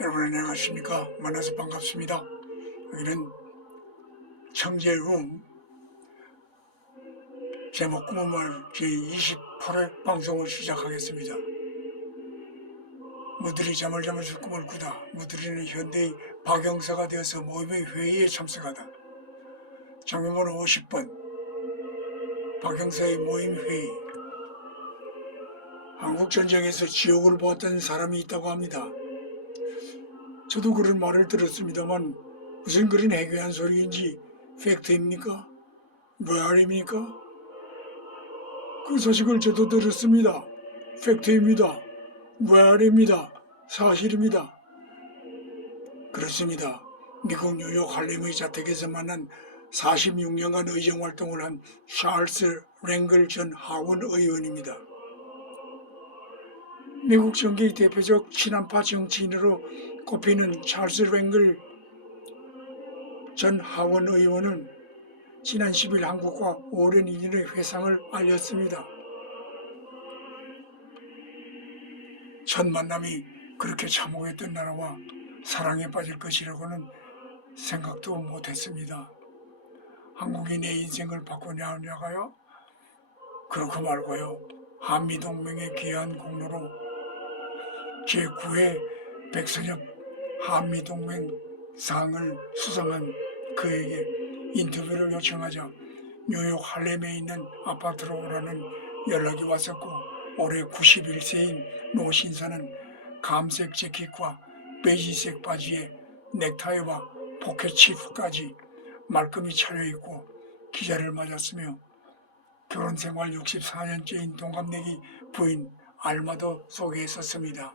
여러분 안녕하십니까? 만나서 반갑습니다. 여기는 청재웅 제목 꿈은 말 제28회 방송을 시작하겠습니다. 무들이 자물자물서 꿈을 꾸다. 무들이는 현대의 박영사가 되어서 모임의 회의에 참석하다. 장면번호 50번 박영사의 모임 회의. 한국전쟁에서 지옥을 보았던 사람이 있다고 합니다. 저도 그런 말을 들었습니다만 무슨 그런 해괴한 소리인지 팩트입니까? 레알입니까? 그 소식을 저도 들었습니다. 팩트입니다. 레알입니다. 사실입니다. 그렇습니다. 미국 뉴욕 할렘의 자택에서 만난 46년간 의정활동을 한 찰스 랭글 전 하원 의원입니다. 미국 정계의 대표적 친한파 정치인으로 꼽히는 찰스 랭글 전 하원 의원은 지난 10일 한국과 오랜 인연의 회상을 알렸습니다. 첫 만남이 그렇게 참혹했던 나라와 사랑에 빠질 것이라고는 생각도 못했습니다. 한국이 내 인생을 바꾸냐가요? 그렇고 말고요. 한미동맹의 귀한 공로로 제9회 백선엽 한미동맹 상을 수상한 그에게 인터뷰를 요청하자 뉴욕 할렘에 있는 아파트로 오라는 연락이 왔었고, 올해 91세인 노 신사는 감색 재킷과 베이지색 바지에 넥타이와 포켓 치프까지 말끔히 차려입고 기자를 맞았으며 결혼 생활 64년째인 동갑내기 부인 알마도 속에 있었습니다.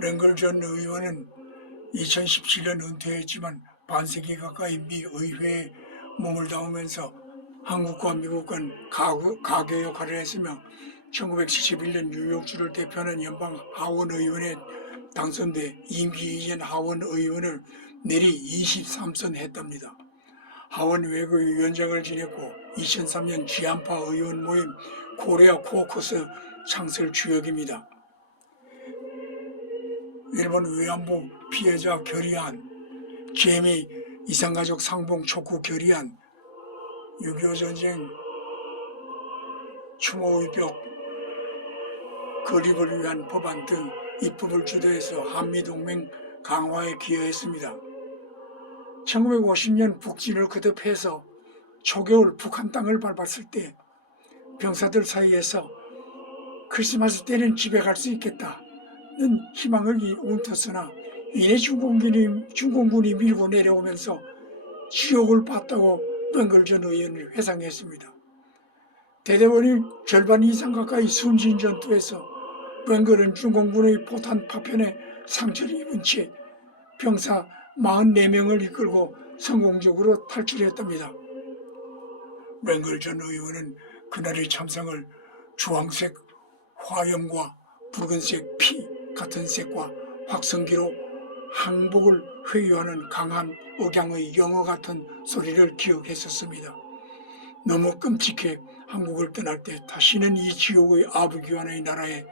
랭글 전 의원은 2017년 은퇴했지만 반세기 가까이 미 의회에 머물다오면서 한국과 미국 간 가교 역할을 했으며 1971년 뉴욕주를 대표하는 연방 하원 의원에 당선돼 임기 이전 하원 의원을 내리 23선 했답니다. 하원 외교위원장을 지냈고 2003년 지한파 의원 모임 코리아 코커스 창설 주역입니다. 일본 위안부 피해자 결의안, 재미 이산가족 상봉 촉구 결의안, 6.25 전쟁 추모 위벽 건립을 위한 법안 등 입법을 주도해서 한미동맹 강화에 기여했습니다. 1950년 북진을 거듭해서 초겨울 북한 땅을 밟았을 때 병사들 사이에서 크리스마스 때는 집에 갈 수 있겠다는 희망을 움텄으나 이내 중공군이 밀고 내려오면서 지옥을 봤다고 랭글 전 의원을 회상했습니다. 대대원이 절반 이상 가까이 숨진 전투에서 랭글은 중공군의 포탄 파편에 상처를 입은 채 병사 44명을 이끌고 성공적으로 탈출했답니다. 랭글 전 의원은 그날의 참상을 주황색 화염과 붉은색 피 같은 색과 확성기로 항복을 회유하는 강한 억양의 영어 같은 소리를 기억했었습니다. 너무 끔찍해 한국을 떠날 때 다시는 이 지옥의 아부기환의 나라에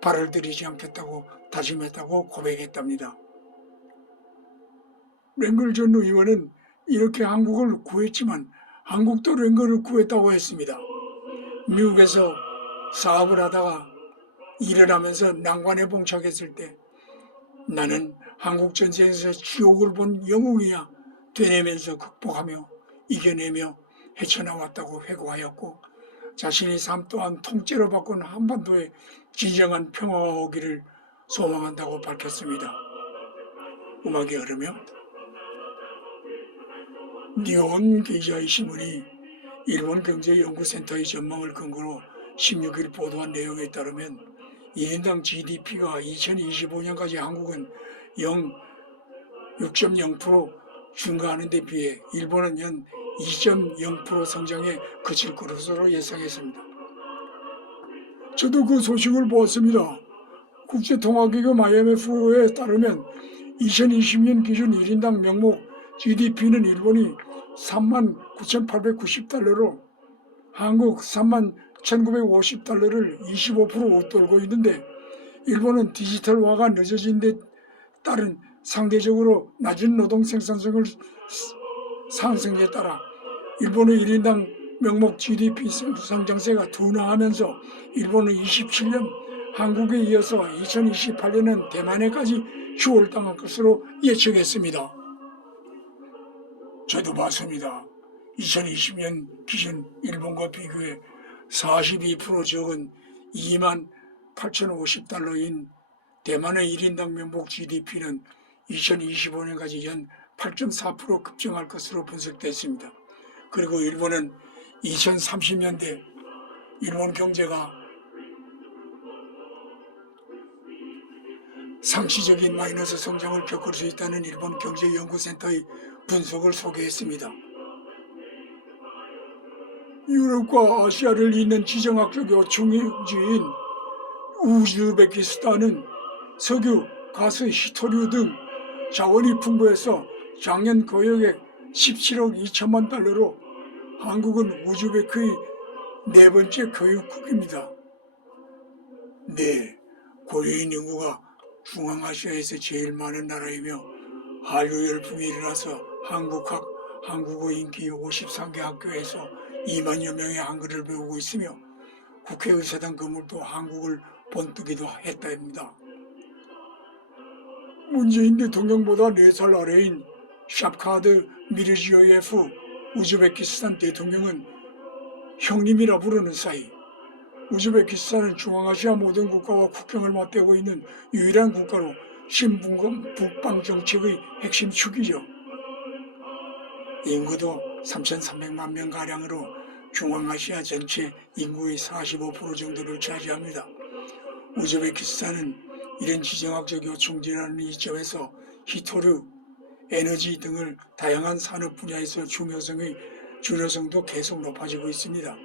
발을 들이지 않겠다고 다짐했다고 고백했답니다. 랭글 전 의원은 이렇게 한국을 구했지만 한국도 랭글을 구했다고 했습니다. 미국에서 사업을 하다가 일을 하면서 난관에 봉착했을 때 나는 한국 전쟁에서 지옥을 본 영웅이야 되뇌면서 극복하며 이겨내며 헤쳐나왔다고 회고하였고, 자신의 삶 또한 통째로 바꾼 한반도에 진정한 평화가 오기를 소망한다고 밝혔습니다. 음악이 흐르며 니혼 기자의 신문이 일본 경제연구센터의 전망을 근거로 16일 보도한 내용에 따르면 1인당 GDP가 2025년까지 한국은 6.0% 증가하는 데 비해 일본은 연 2.0% 성장에 그칠 것으로 예상했습니다. 저도 그 소식을 보았습니다. 국제통화기금 IMF에 따르면 2020년 기준 1인당 명목 GDP는 일본이 39,890달러로 한국 1950달러를 25% 웃돌고 있는데, 일본은 디지털화가 늦어진 데 따른 상대적으로 낮은 노동 생산성을 상승에 따라 일본의 1인당 명목 GDP 성장세가 둔화하면서 일본은 27년 한국에 이어서 2028년은 대만에까지 추월당할 것으로 예측했습니다. 저도 봤습니다. 2020년 기준 일본과 비교해 42% 적은 28,050달러인 대만의 1인당 명목 GDP는 2025년까지 연 8.4% 급증할 것으로 분석됐습니다. 그리고 일본은 2030년대 일본 경제가 상시적인 마이너스 성장을 겪을 수 있다는 일본 경제연구센터의 분석을 소개했습니다. 유럽과 아시아를 잇는 지정학적 요충지인 우즈베키스탄은 석유, 가스, 히토류 등 자원이 풍부해서 작년 거역액 17억 2천만 달러로 한국은 우즈베크의 네 번째 교육국입니다. 네, 고려인 인구가 중앙아시아에서 제일 많은 나라이며 한류 열풍이 일어나서 한국어 인기 53개 학교에서 2만여 명의 한글을 배우고 있으며 국회의사당 건물도 한국을 본뜨기도 했답니다. 문재인 대통령보다 4살 아래인 샵카드 미르지요예프 우즈베키스탄 대통령은 형님이라 부르는 사이. 우즈베키스탄은 중앙아시아 모든 국가와 국경을 맞대고 있는 유일한 국가로 신분권 북방 정책의 핵심 축이죠. 인구도 3,300만 명가량으로 중앙아시아 전체 인구의 45% 정도를 차지합니다. 우즈베키스탄은 이런 지정학적 요충지라는 이점에서 히토류, 에너지 등을 다양한 산업 분야에서 중요성도 계속 높아지고 있습니다.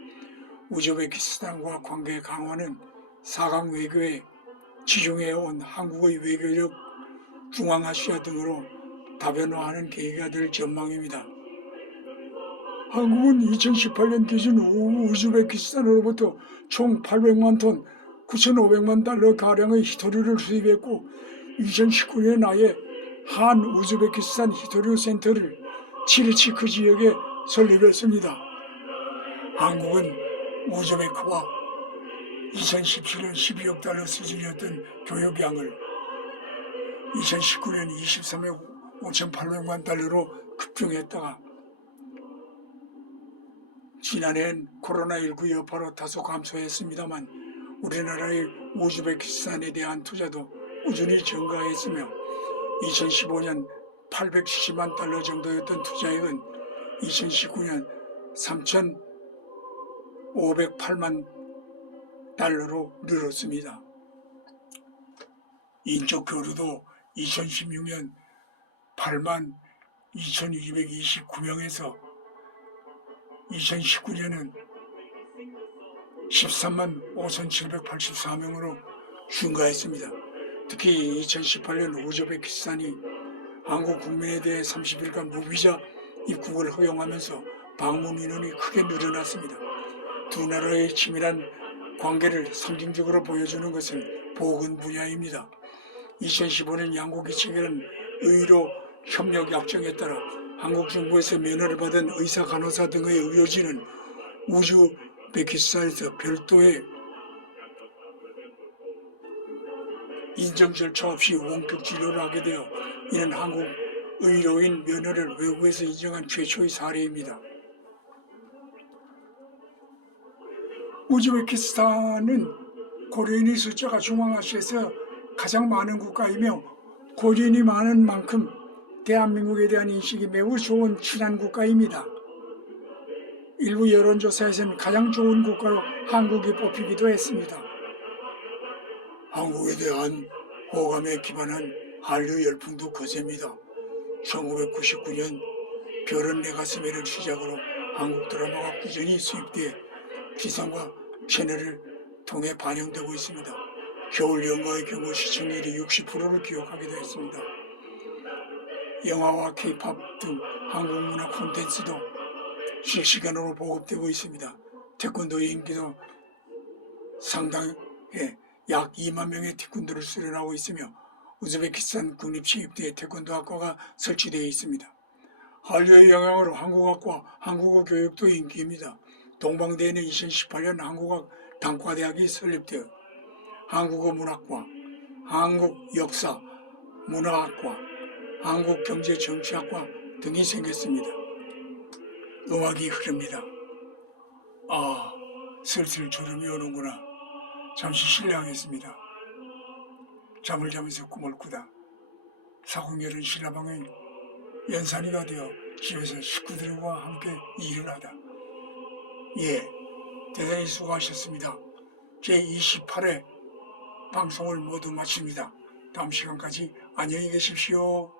우즈베키스탄과 관계 강화는 4강 외교에 치중해온 한국의 외교력 중앙아시아 등으로 다변화하는 계기가 될 전망입니다. 한국은 2018년 기준 우즈베키스탄으로부터 총 800만 톤 9,500만 달러 가량의 히토류를 수입했고 2019년 아예 한 우즈베키스탄 히토류 센터를 치르치크 지역에 설립했습니다. 한국은 우즈베크와 2017년 12억 달러 수준이었던 교역량을 2019년 23억 5,800만 달러로 급증했다가 지난해엔 코로나19 여파로 다소 감소했습니다만 우리나라의 우즈베키스탄에 대한 투자도 꾸준히 증가했으며 2015년 870만 달러 정도였던 투자액은 2019년 3,508만 달러로 늘었습니다. 인적 교류도 2016년 8만 2,229명에서 2019년은 13만 5,784명으로 증가했습니다. 특히 2018년 우즈베키스탄이 한국 국민에 대해 30일간 무비자 입국을 허용하면서 방문 인원이 크게 늘어났습니다. 두 나라의 치밀한 관계를 상징적으로 보여주는 것은 보건 분야입니다. 2015년 양국이 체결한 의료 협력 약정에 따라 한국 정부에서 면허를 받은 의사, 간호사 등의 의료진은 우즈베키스탄에서 별도의 인정 절차 없이 원격 진료를 하게 되어 이는 한국 의료인 면허를 외국에서 인정한 최초의 사례입니다. 우즈베키스탄은 고려인의 숫자가 중앙아시아에서 가장 많은 국가이며 고려인이 많은 만큼 대한민국에 대한 인식이 매우 좋은 친한 국가입니다. 일부 여론조사에서는 가장 좋은 국가로 한국이 뽑히기도 했습니다. 한국에 대한 호감에 기반한 한류 열풍도 거셉니다. 1999년 별은 내 가슴에를 시작으로 한국 드라마가 꾸준히 수입돼 기상과 채널을 통해 반영되고 있습니다. 겨울 연가의 경우 시청률이 60%를 기록하기도 했습니다. 영화와 K-POP 등 한국 문화 콘텐츠도 실시간으로 보급되고 있습니다. 태권도의 인기도 상당히 약 2만 명의 태권도를 수련하고 있으며 우즈베키스탄 국립체육대에 태권도학과가 설치되어 있습니다. 한류의 영향으로 한국학과, 한국어 교육도 인기입니다. 동방대에는 2018년 한국학 단과대학이 설립되어 한국어 문학과, 한국역사 문화학과, 한국경제정치학과 등이 생겼습니다. 음악이 흐릅니다. 아, 슬슬 졸음이 오는구나. 잠시 실례하겠습니다. 잠을 자면서 꿈을 꾸다 사공열은 신라방의 연산이가 되어 집에서 식구들과 함께 일을 하다. 대단히 수고하셨습니다. 제28회 방송을 모두 마칩니다. 다음 시간까지 안녕히 계십시오.